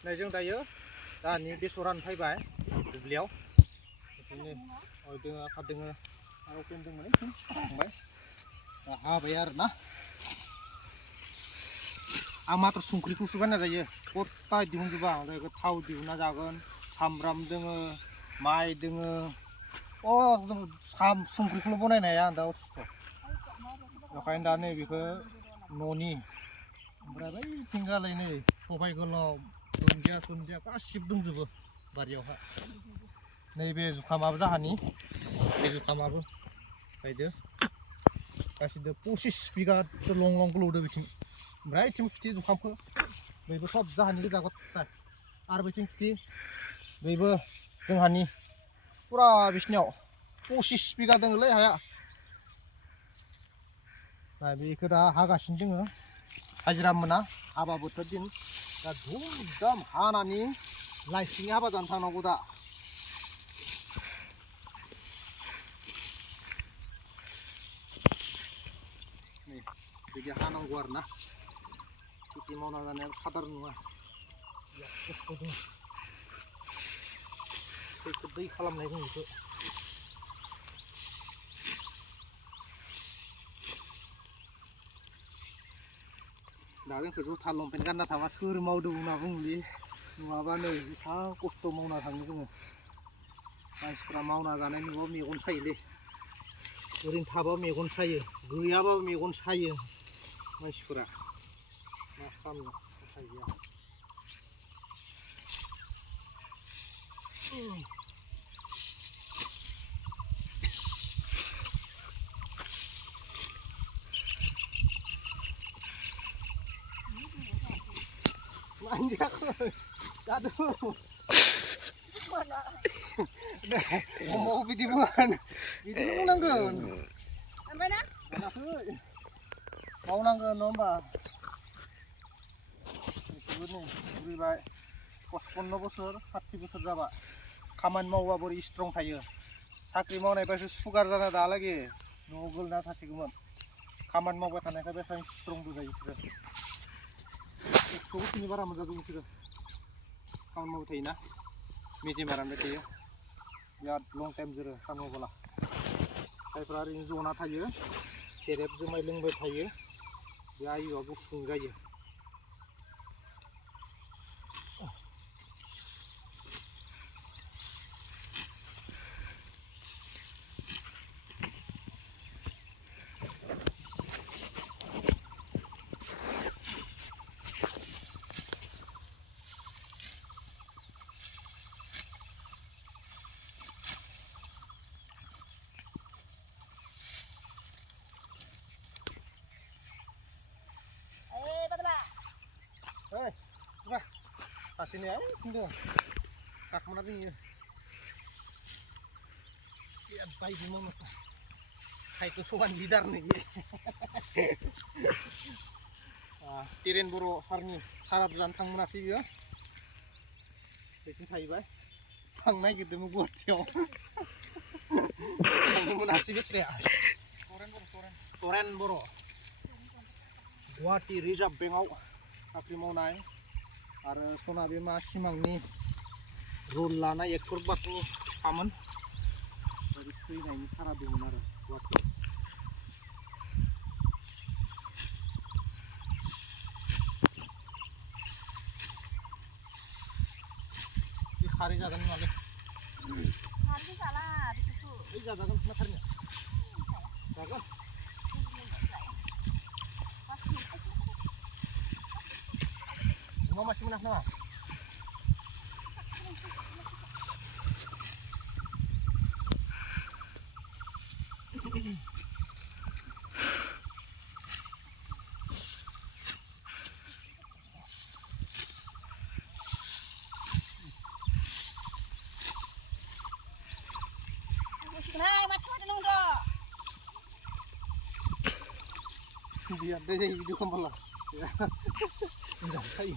नै जों दायो दानि बेसरानो फैबाय दुब्लियाव बिदिनो दोङो आफा दोङो आरो पेन दंमोन फंबाय हाबाय आरोना आं मात्र संख्रिखौसो बायना जायो गथा दिहुनजोबा ओमफ्राय थाव दिहुनना जागोन सामब्राम दोङो माइ दोङो संख्रिखौल' बनायनो हाया आं दा बेखायनो दा नैबेखौ न'नि ओमफ्राय बैथिंगालाय नै सबाइ गोलाव दुन्दिया सुन्दिया गासिबो दंजोबो बारियावहा नैबे जुखामाबो जाहानि बे जुखामाबो गायदो गासिबो 25 बिगा लं लं गलौदो बिथिं ओमफ्राय बिथिं खिथि जुखामखौ बैबो सब जाहानि गोजा गथाय आरो बिथिं खिथि बैबो जोंहानि फुरा बिसिनियाव 25 बिगा दङलै हाया दा बेखौ दा हागासिनो दोङो हाजिरा मोना हाबा बोथोर दिन दा धुम धाम हानानै लाइसिनि हाबा जानो थांनांगौ दा नै बिदि हानांगौ आरोना खेथि मावना जानाया साधारन नङा खस्थ' दङ दैखौ दै खालामनाय दङ बेखौ दा जोंखौ जुथा लंपेन्ट गानना थाबा सोर मावदों होनना बुङोलै नङाबा नै एफा खस्थ' मावना थाङो जोङो मानसिफ्रा मावना जानाय नुबा मेगन सायोलै ओरैनो थाबा मेगन सायो गैयाबाबो मेगन सायो मानसिफोरा मा खालामनो उफाय गैया manjakan aduh mau video bukan video nanggun apa na mau nanggun nomba itu nih beri 15 बोसोर 60 बोसोर जाबा खामानि मावबा बोरै स्ट्रं थायो साख्रि मावनायबासो सुगार जाना दालागे न'आव गोलैना थासिगौमोन खामानि मावबाय थानायखाय बेसां स्ट्रंबो जायो बिसोरो एकस'नि बारा मोनजादों बिसोरो खामानि मावबाय थायोना मेजेमा रानबाय थायो बिराद लं टाइम जोरो खामानि मावबोला जायफ्रा ओरैनो जना थायो सेरेब जुमाय लोंबाय थायो बे आयुआ गुसुं जायो Wah, sini aja, sini. Tak mana ni? Ya, baik di mana? Hai tu sowan lidar nih. Tiren buru harni, harap jalan tang mana sih ya? Betul thai bay. Tang naik gitu mau buat siapa? Tang mana sih betul ya? Toren buru. Guati rizab bengau. साख्रि मावनाय आरो सना बिमा सिमांनि rule लानाय actor बाथौ खामोन ओरै थैनायनि सारा दंमोन आरो गुवाहाटियाव बे खारै जागोन नालाय खारै जाला बेखौ ओइ जाजागोन मा खारैनो जागोन masih menah nama. Dia ada jadi video kembali. Ya. Enggak kai.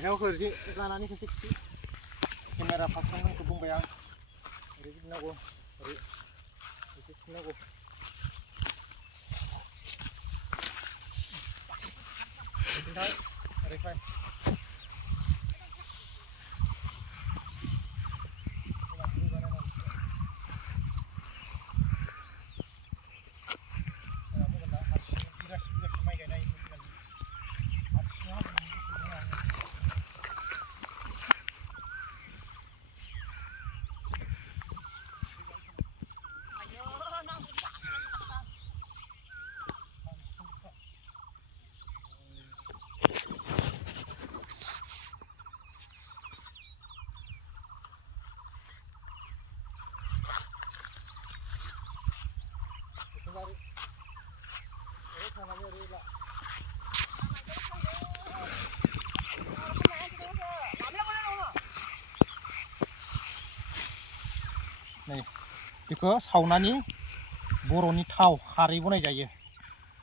Heo kerja ikanannya kecil, kamera pasang ke bayang, hari ini nagwo, hari ini nagwo. Ini hari ini. बेखौ सावनानै बर'नि थाव खारै बनाय जायो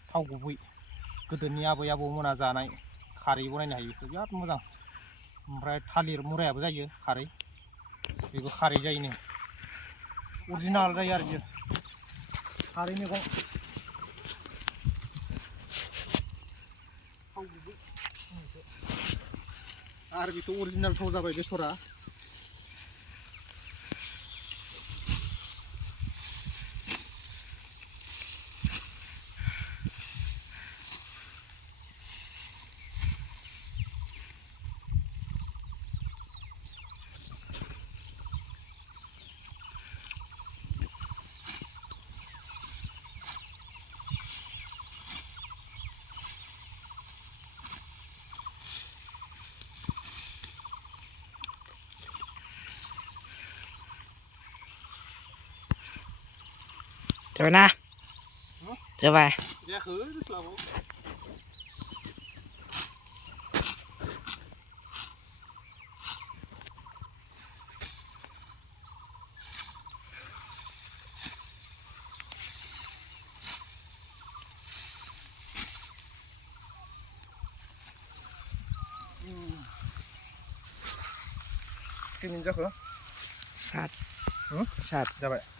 थाव गुबै गोदोनि आबै आबौमोना जानाय खारै बनायनो हायो बेखौ बिराद मोजां ओमफ्राय थालिर मुरायाबो जायो खारै बेबो खारै जायोनो अरिजिनाल जायो आरो बियो खारै मैगं थाव गुबै आरो बेथ' अरिजिनाल थाव जाबाय बेसरा Coba coba. Ya harus lah. Kini jago. Sat. Sat. Jabai.